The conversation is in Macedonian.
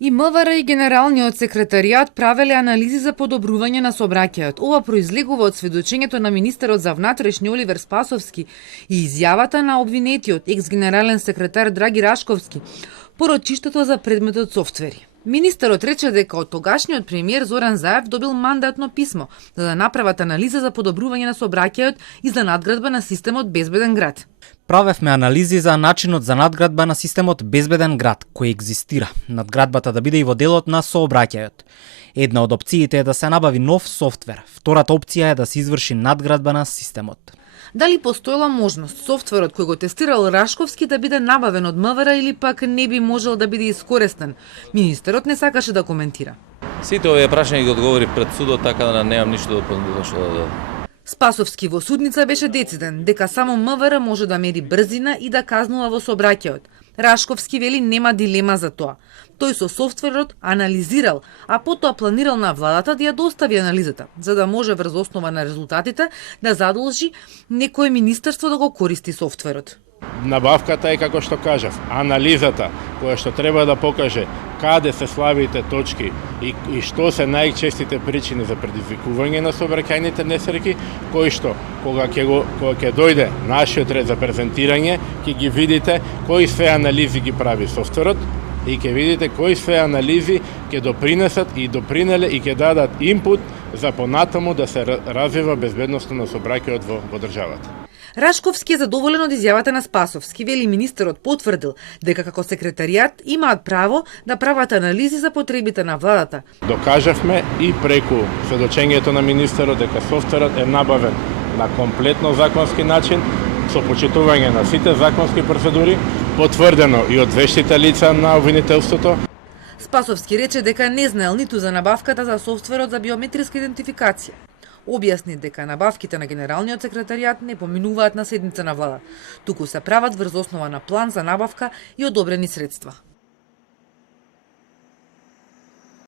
И МВР и Генералниот секретаријат правеле анализи за подобрување на сообраќајот. Ова произлегува од сведочењето на министерот за внатрешни Оливер Спасовски и изјавата на обвинетиот екс-генерален секретар Драги Рашковски по рочиштето за предметот софтвери. Министерот рече дека од тогашниот премиер Зоран Заев добил мандатно писмо за да направат анализа за подобрување на сообраќајот и за надградба на системот Безбеден град. Правевме анализи за начинот за надградба на системот Безбеден град, кој екзистира. Надградбата да биде и во делот на сообраќајот. Една од опциите е да се набави нов софтвер. Втората опција е да се изврши надградба на системот. Дали постоела можност софтверот кој го тестирал Рашковски да биде набавен од МВР или пак не би можел да биде искористен? Министерот не сакаше да коментира. Сите овие прашања ги одговори пред судот, така да немам ништо дополнително што да додам. Спасовски во судница беше дециден дека само МВР може да мери брзина и да казнува во сообраќајот. Рашковски вели нема дилема за тоа. Тој со софтверот анализирал, а потоа планирал на владата да ја достави анализата, за да може врз основа на резултатите да задолжи некое министерство да го користи софтверот. Набавката е како што кажав, анализата која што треба да покаже каде се слабите точки и што се најчестите причини за предизвикување на сообраќајните несреќи, кои што кога ќе дојде нашиот ред за презентирање, ќе ги видите кои све анализи ги прави софтверот и ќе видите кои све анализи ќе допринесат и допринеле и ќе дадат инпут за понатаму да се развива безбедноста на сообраќајот во државата. Рашковски е задоволен од изјавата на Спасовски. Вели министерот потврдил дека како секретаријат имаат право да прават анализи за потребите на владата. Докажавме и преку сведочењето на министерот дека софтверот е набавен на комплетно законски начин, со почитување на сите законски процедури, потврдено и од вештите лица на обвинителството. Спасовски рече дека не знаел ниту за набавката за софтверот за биометриска идентификација. Објасни дека набавките на Генералниот секретаријат не поминуваат на седница на влада, туку се прават врз основа на план за набавка и одобрени средства.